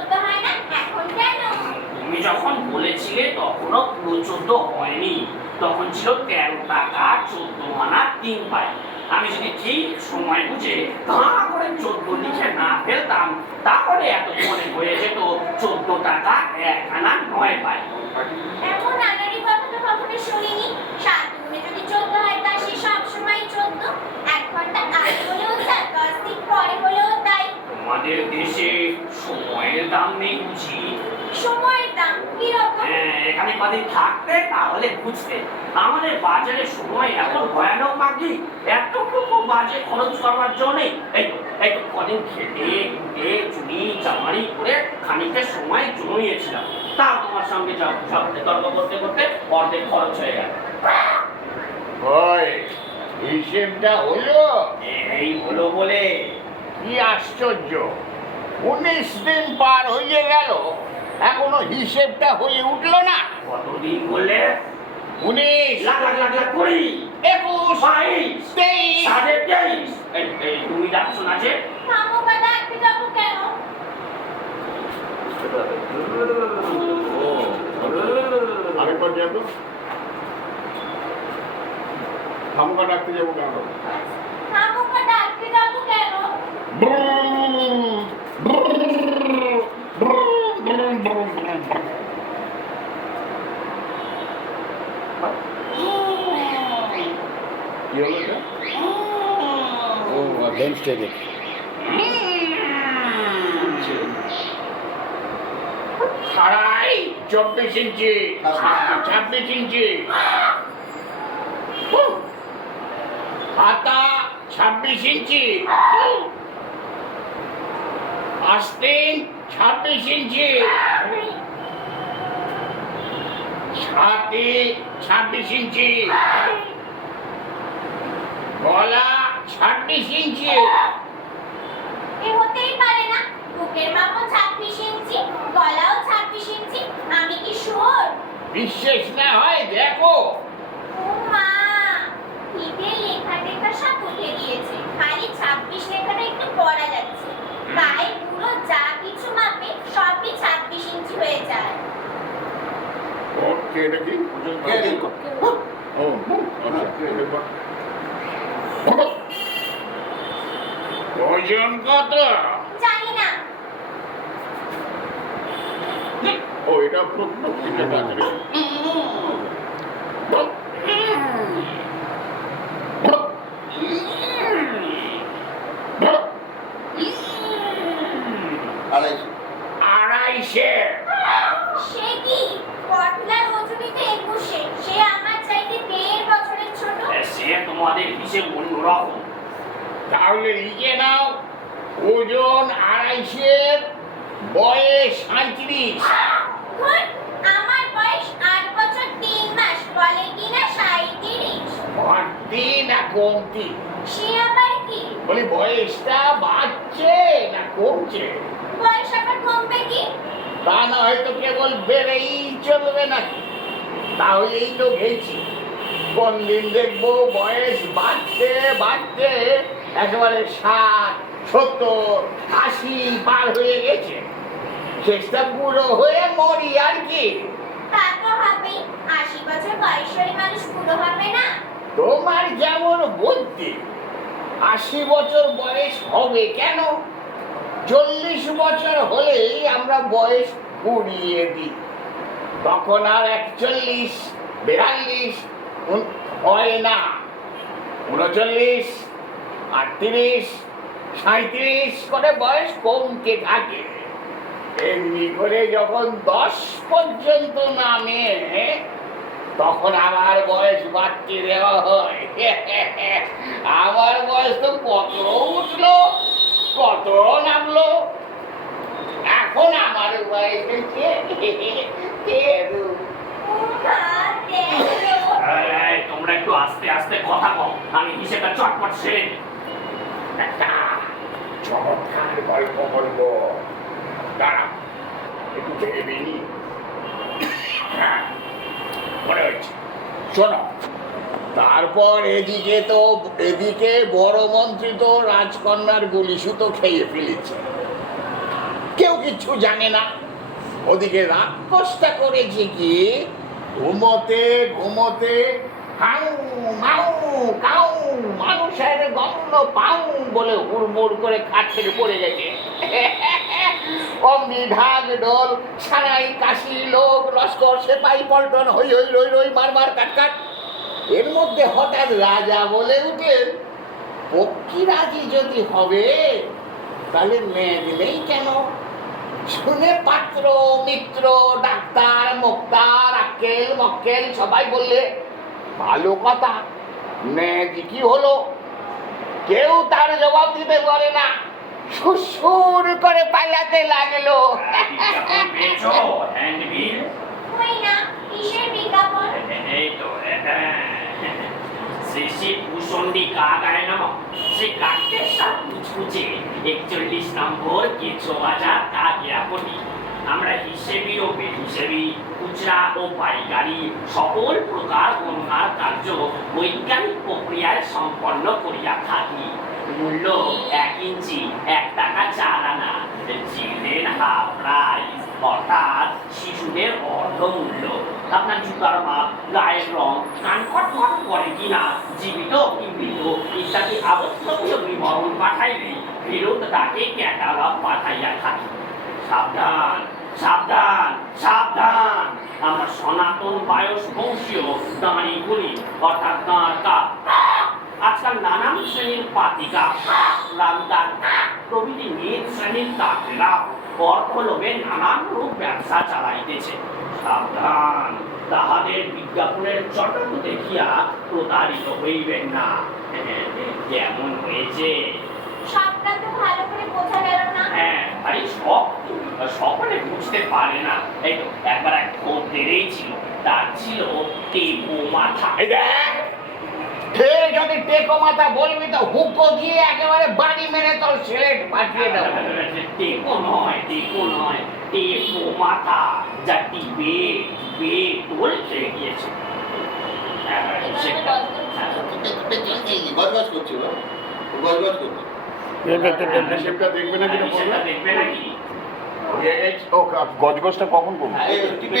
চোদ্দ হয় না? এখন কেন? তুমি যখন বলেছিলে তখনও পুরো চোদ্দ হয়নি। তখন ছিল তেরো টাকা চোদ্দ আনা তিন পাই আমি যদি ঠিক সময় বুঝে তা করে চোদ্দ লিখে না ফেলতাম তাহলে এত মনে হয়ে যেত চোদ্দ টাকা এক আনা নয় পাই এমন আনারি কথা তো কখনো শুনিনি? সাত দুগুণে যদি চোদ্দ হয় তা সে সবসময় চোদ্দ এক ঘণ্টা আগে হলেও তাই দশ দিন পরে হলেও তাই তোমাদের দেশে সময়ের দাম নেই বুঝি সময়ের দাম কীরকম এখানে কদিন থাকতে তাহলে বুঝতে আমাদের বাজারে সময় এত ভয়ানক মাগি এতটুকু বাজে খরচ করবার জন্যে। এই কদিন খুঁটে চুরি চামারি করে খানিকটা সময় জমিয়েছিলাম। তা তোমার সঙ্গে সব সব তর্ক করতে করতে অর্ধেক খরচ হয়ে গেল। ওই হিসেবটা হলো? এই হলো বলে। কি আশ্চর্য উনিশ দিন পার হয়ে গেল এখনও হিসেবটা হয়ে উঠল না। কতদিন বললে উনিশ। লাখ লাখ লাখ লাখ কুড়ি। একুশ। বাইশ। তেইশ। সাড়ে তেইশ। এই এই তুমি ডাকছো না যে? আরেকবার যাব ডাকতে কেন যাব কেন কি হলো এটা ও বেঞ্চ ইঞ্চি। ছাব্বিশ ইঞ্চি। হাতা ছাব্বিশ ইঞ্চি। ছাতি ছাব্বিশ ইঞ্চি। গলা ছাব্বিশ ইঞ্চি। এ হতেই পারে না। বুকের মাপও ছাব্বিশ ইঞ্চি গলাও ছাব্বিশ ইঞ্চি। আমি কি শুয়োর বিশ্বাস না হয় দেখো। ও মা ঈদের লেখা টেখা সব উঠে গিয়েছে। খালি ছাব্বিশ লেখাটা একটু পড়া যাচ্ছে। গায়ে পুরো যা কিছু মাপে সবই ছাব্বিশ ইঞ্চি হয়ে যায়। ও কে? এটা কি? ও আচ্ছা এটা বাহ। ওজন কত জানি না। ও এটা প্রত্যেক এটা বাজারে আড়াইশে সে কি পটলার ওজনই তো একুশে সে আমার চাইতে দেড় বছরের ছোট সে তোমাদের হিসেব অন্যরকম তাহলে লিখে নাও ওজন আড়াইশের বয়স সাঁত্রিশ ধুর, আমার বয়স আট বছর তিন মাস বলে কিনা সাঁইত্রিশ? বাড়তি না কমতি। সে আবার কি? বলি বয়সটা বাড়ছে না কমছে? বয়স আবার কমবে কি? তা না হয়তো কেবল বেড়েই চলবে নাকি? তাহলেই তো গেছি। কোন দিন দেখব বয়স বাড়ছে বাড়তে একেবারে ষাট সত্তর আশি পার হয়ে গেছে। শেষটা পুরো হয়ে মরি আর কি। আশি বছর বয়স মানুষ বুড়ো হবে না? তোমার যেমন বুদ্ধি আশি বছর বয়স হবে কেন? চল্লিশ বছর হলেই আমরা বয়স ঘুরিয়ে দিই। তখন আর একচল্লিশ বিয়াল্লিশ হয় না। উনচল্লিশ আটত্রিশ সাঁত্রিশ করে বয়স কমতে থাকে এমনি করে যখন দশ পর্যন্ত নামে, তখন আমার বয়স বাড়তে দেওয়া হয় আমার বয়স তো কত উঠল কত নামলো এখন আমার বয়স হচ্ছে তেরো। তোমরা একটু আস্তে আস্তে কথা কও আমি হিসেবটা চটপট সেরে নিই। একটা চমৎকার গল্প দাঁড়া একটু ভেবে হ্যাঁ, মনে হচ্ছে। শোনো তারপর এদিকে তো এদিকে বড় মন্ত্রী তো রাজকন্যার গুলি সুতো খেয়ে ফেলেছে। কেউ কিছু জানে না। ওদিকে রাক্ষসটা করেছে কি ঘুমোতে ঘুমোতে কাউ মাউ, কাউ, মানুষের গন্ধ পাউ বলে হুড়মুড় করে খাট থেকে পড়ে গেছে। অমনি ঢাক ডোল সারাই কাশি, লোক, লস্কর, সেপাই, পল্টন, হই হই, রই রই, মার মার, কাট কাট। এর মধ্যে হঠাৎ রাজা বলে উঠলেন পক্ষীরাজি যদি হবে, তাহলে মেঘ নেই কেন? শুনে পাত্র, মিত্র, ডাক্তার, মোক্তার, আক্কেল, মক্কেল সবাই বললে ভালো কথা। মেঘ কি হলো? কেউ তার জবাব দিতে পারে না। সুসুর করে পালাতে লাগল। তো শেষে ভূষণ্ডী কাক আয় নাম। সে কাককে সব কুচকুচে একচল্লিশ নম্বর কেঁচো বাজার কাকিয়াপটি আমরা হিসেবি ও বেহিসেবি, খুচরা ও পাইকারি, সকল প্রকার গণনার কার্য বৈজ্ঞানিক প্রক্রিয়ায় সম্পন্ন করিয়া থাকি। মূল্য এক ইঞ্চি, এক টাকা চার আনা। হাফ প্রাইস অর্থাৎ শিশুদের অর্ধমূল্য। আপনার জুতার মাপ, গায়ের রং কান খটখট করে কিনা, জীবিত কি মৃত ইত্যাদি আবশ্যকীয় বিবরণ পাঠাইলে ফেরত তাকে ক্যাটালগ পাঠাইয়া থাকি। সাবধান। সাবধান সাবধান। আমার সনাতন বায়স বংশীয় দাঁড়িগুলি, অর্থাৎ দাঁড় কাপ। আজকাল নানান শ্রেণির পাতিকা রামদার প্রভৃতি নিজ শ্রেণির কাকেরা অর্থ লোভে নানান রূপ ব্যবসা চালাইতেছে। সাবধান, তাহাদের বিজ্ঞাপনের চটক দেখিয়া প্রতারিত হইবেন না। যেমন হয়েছে। সবটা তো ভালো করে বোঝা গেল না। হ্যাঁ আরে সব সকলে বুঝতে পারে না। এই তো একবার এক খদ্দেরই ছিল তার ছিল টেপো মাথা। এই দেখ ফের যদি টেকো মাথা বলবি তো হুকো দিয়ে একেবারে বাড়ি মেরে তোর ছেলে পাঠিয়ে দেবো। টেপো নয় টেপো নয় টেপো মাথা। যা টিপে টিপে তোল খেয়ে গিয়েছে। গজগজ করছে গজগজ করছে। গজগজটা কখন করব? এই টিপে টিপে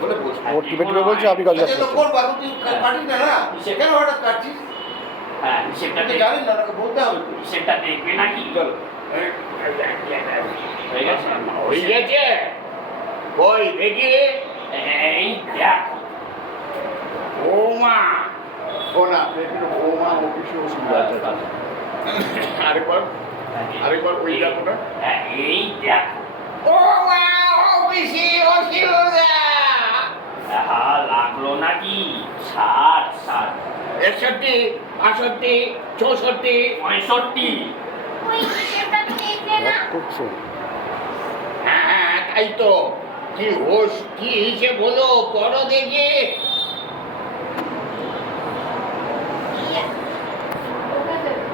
বলে বলছে ও টিপে টিপে বলছে আপনি গজগজ তো করছেন কোন বাবু তুই কাটিস না না? কেন হঠাৎ কাটছিস? হ্যাঁ জানেন না বলতে হবে। দেখবে নাকি? চলো। হয়ে গেছে? গেছে? ওই দেখি। এই দেখো। ও মা না ও মা অফিসে অসুবিধা আছে আরেকবার? আরেকবার ওই দেখো না হ্যাঁ, এই দেখো ও মা অফিসে অসুবিধা আহা, লাগল নাকি? ষাট ষাট। একষট্টি বাষট্টি চৌষট্টি। পঁয়ষট্টি। হ্যাঁ তাই তো। কি হোস কি হিসেব হলো পড়ো দেখি ইয়া।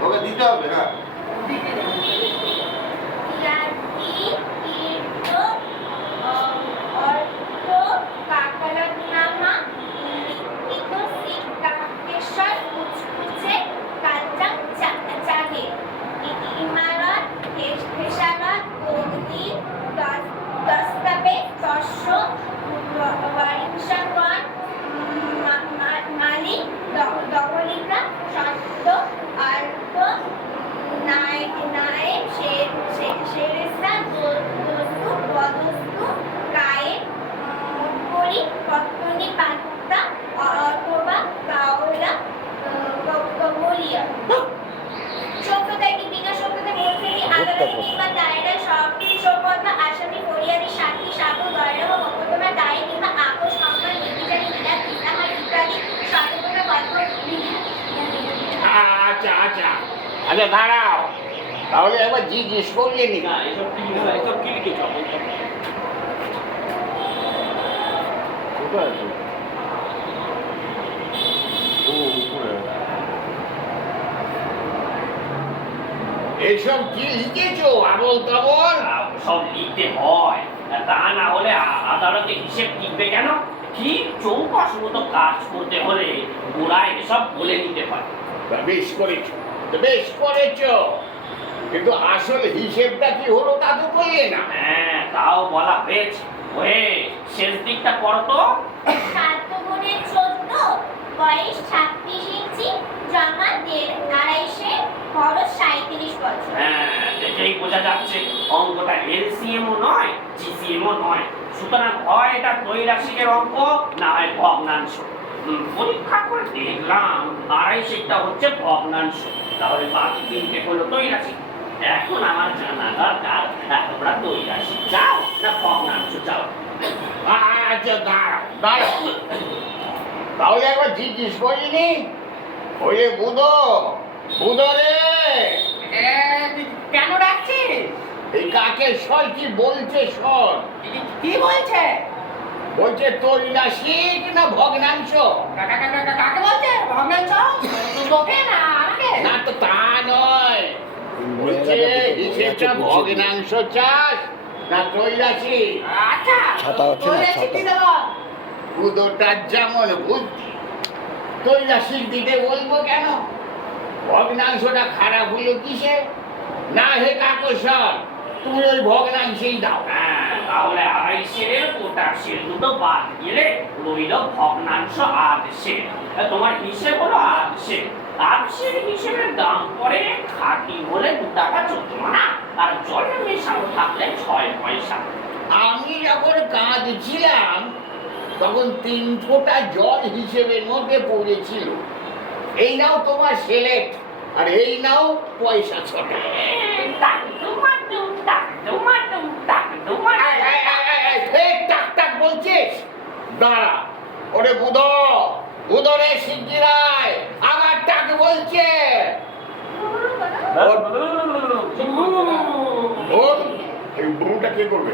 ওকে তো ওকে আচ্ছা আচ্ছা। আচ্ছা দাঁড়াও। তাহলে একবার জিজ্ঞেস করলে নি। না এসব কি এসব কি লিখেছ? কোথায় আছে ও উপরে এসব কি লিখেছো? আবল তাবল সব লিখতে হয়। তা না হলে আ- আদালতে হিসেব লিখবে কেন? ঠিক চৌপাশ মতো কাজ করতে হলে গোড়ায় এসব বলে নিতে তা বেশ করেছ বেশ করেছ। কিন্তু আসল হিসেবটা কি হলো তা তো বললে না হ্যাঁ তাও বলা হয়েছে। ওয়ে শেষ দিকটা পড়ো তো। সাত গুণে চোদ্দ বয়স ছাব্বিশ ইঞ্চি জমা দেড় আড়াইশে খরচ সাঁত্রিশ বছর হ্যাঁ দেখেই বোঝা যাচ্ছে। অঙ্কটা এলসিএমও নয় জিসিএমও নয়। সুতরাং হয় এটা দৈরাশিকের অঙ্ক না ভগ্নাংশ। পরীক্ষা করে দেখলাম আড়াইশিকটা হচ্ছে ভগ্নাংশ। তাহলে বাকি তিনটে হলো দৈরাশিক এখন আমার জানা দরকার তোমরা দৈরাশিক চাও না ভগ্নাংশ চাও? আচ্ছা দাঁড়াও দাঁড়াও। তাহলে একবার জিজ্ঞেস করিনি? ওই যে বুধো বুধো রে! কেন ডাকছিস? এই কাকে? সর কি বলছে সর? কি বলছে? বলছে তৈলাসিক না ভগ্নাংশ। কাকা বলছে? ভগ্নাংশ? তোকে না আমাকে? না তো তা নয়। বলছে হিসেবটা ভগ্নাংশ চাস না তৈলাসিক আচ্ছা ছাতা হচ্ছে না, তোলে দেবো বুধোটার যেমন বুদ্ধি তৈলাসিক দিতে বলব কেন? ভগ্নাংশটা খারাপ হলো কিসে না হে কাকসর তুমি ওই ভগ্নাংশেই দাও। হ্যাঁ, তাহলে আড়াইশের পটাশের দুটো বাদ গেলে রইল ভগ্নাংশ আদেশে তোমার হিসেব হলো আদেশে আদেশের হিসেবের দাম পড়ে খাঁটি হলে দু টাকা চোদ্দ না আর জলে মেশানো থাকলে ছয় পয়সা। আমি যখন কাঁদছিলাম তখন তিন ফোঁটা জল হিসেবের মধ্যে পড়েছিল। এই নাও তোমার সেলেট, আর এই নাও পয়সা ছোট। টাক টাক বলছিস? দাঁড়া, ওরে বুধ উদরে শিগগিরায় আবার টাক বলছে। কে করবে?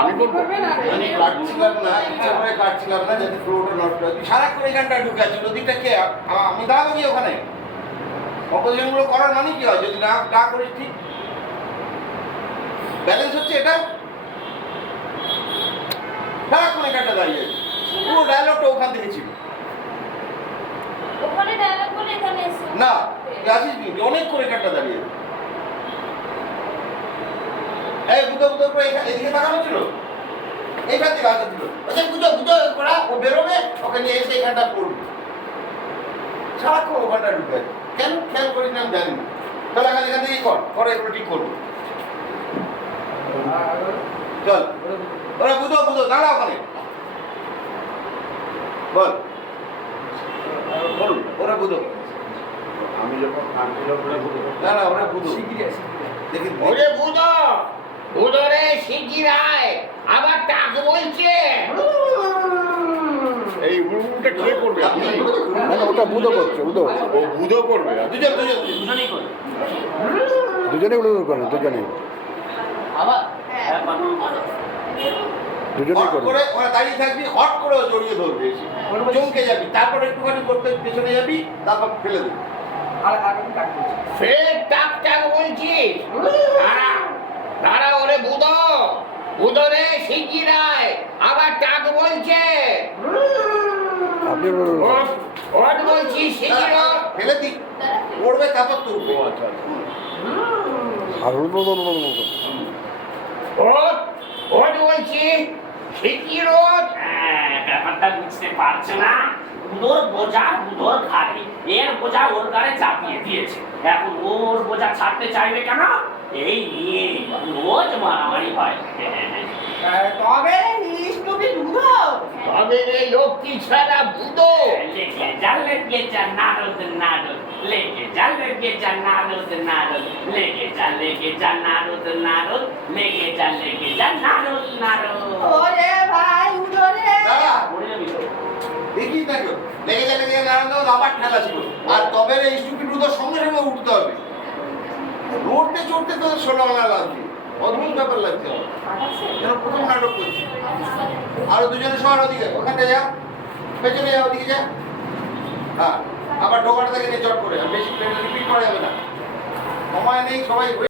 আমি করব। আমি কাটছিলাম না ইচ্ছা করে কাটছিলাম না যাতে ফ্লোটা নষ্ট হয়। তুই সারাক্ষণ এখানটা ঢুকে ওদিকটা কে? আমি দাঁড়াবো কি ওখানে? অপোজিশনগুলো করার মানে কি হয়? যদি না না করিস ঠিক? ব্যালেন্স হচ্ছে এটা? সারাক্ষণ এখানটা দাঁড়িয়ে পুরো ডায়লগটা ওখান থেকে ছিল। ওখানে ডায়লগ বলে এখানে এসো না আসিস অনেক করে এখানটা দাঁড়িয়ে। এই বুঝো বুঝো করে এদিকে তাকানো ছিল? এইখান থেকে আসা ছিল। আচ্ছা বুঝো বুঝো করা ও বেরোবে ওকে নিয়ে এসে এখানটা পড়বে সারাক্ষণ ওখানটা ঢুকে। কেন? খেয়াল করিস না জানি না। চল এখান এখান থেকেই কর। করে এগুলো ঠিক করব। চল। ওরা বুঝো বুঝো দাঁড়া ওখানে। বল। বলুন ওরা বুঝো আমি যখন বুঝো না না ওরা বুঝো দেখি ওরে বুধ বুধ রে শিগগিরায় আবার টাক বলছে। এই উড়ুটা কে করবে আপনি? না না ওটা বুধো করছে বুধো ও বুধো করবে দুজন দুজন দুজন। দুজনেই করে। আবার? হ্যাঁ, দুজনেই ওরা দাঁড়িয়ে থাকবি হট করে জড়িয়ে ধরবে চমকে যাবি তারপর একটুখানি করতে পেছনে যাবি তারপর ফেলে দেবি। আর বলছে। ফের টাক টাক বলছিস দাঁড়া দাঁড়া ওরে বুধ বুধ রে শিগগিরায় আবার টাক বলছে। ওট বলছি। ফেলে দি পড়বে তারপর তুলবে। ওট ওট। হ্যাঁ, ব্যাপারটা বুঝতে পারছে না? বুধোর বোঝা বুধোর ঘাড়ে। এর বোঝা ওর ঘাড়ে চাপিয়ে দিয়েছে। এখন ওর বোঝা ছাড়তে চাইবে কেন? এই নিয়ে রোজ মারামারি হয় তবে নিষ্ঠুবি দুধো তবে রে লক্ষ্মী ছাড়া বুধো লেগে যা লেগে যা নারদ নারদ লেগে যা লেগে যা নারদ নারদ লেগে যা লেগে যা নারদ নারদ লেগে যা নারদ নারদ ওরে ভাই উঠো রে না কেউ লেগে যা লেগে যা নারায়ণ আবার ঠেলা ছিল আর তবে স্টুপিড রুদোর সঙ্গে সঙ্গে উঠতে হবে লড়তে চড়তে তো ষোলো আনা লাগছে অদ্ভুত ব্যাপার লাগছে আমার। প্রথম নাটক করছি। আরও দুজনে সবার ওদিকে ওখানটা যা, পেছনে যা, ওদিকে যা। হ্যাঁ আবার ঢোকাটা থেকে নিয়ে চট করে বেশি রিপিট করা যাবে না। সময় নেই, সবাই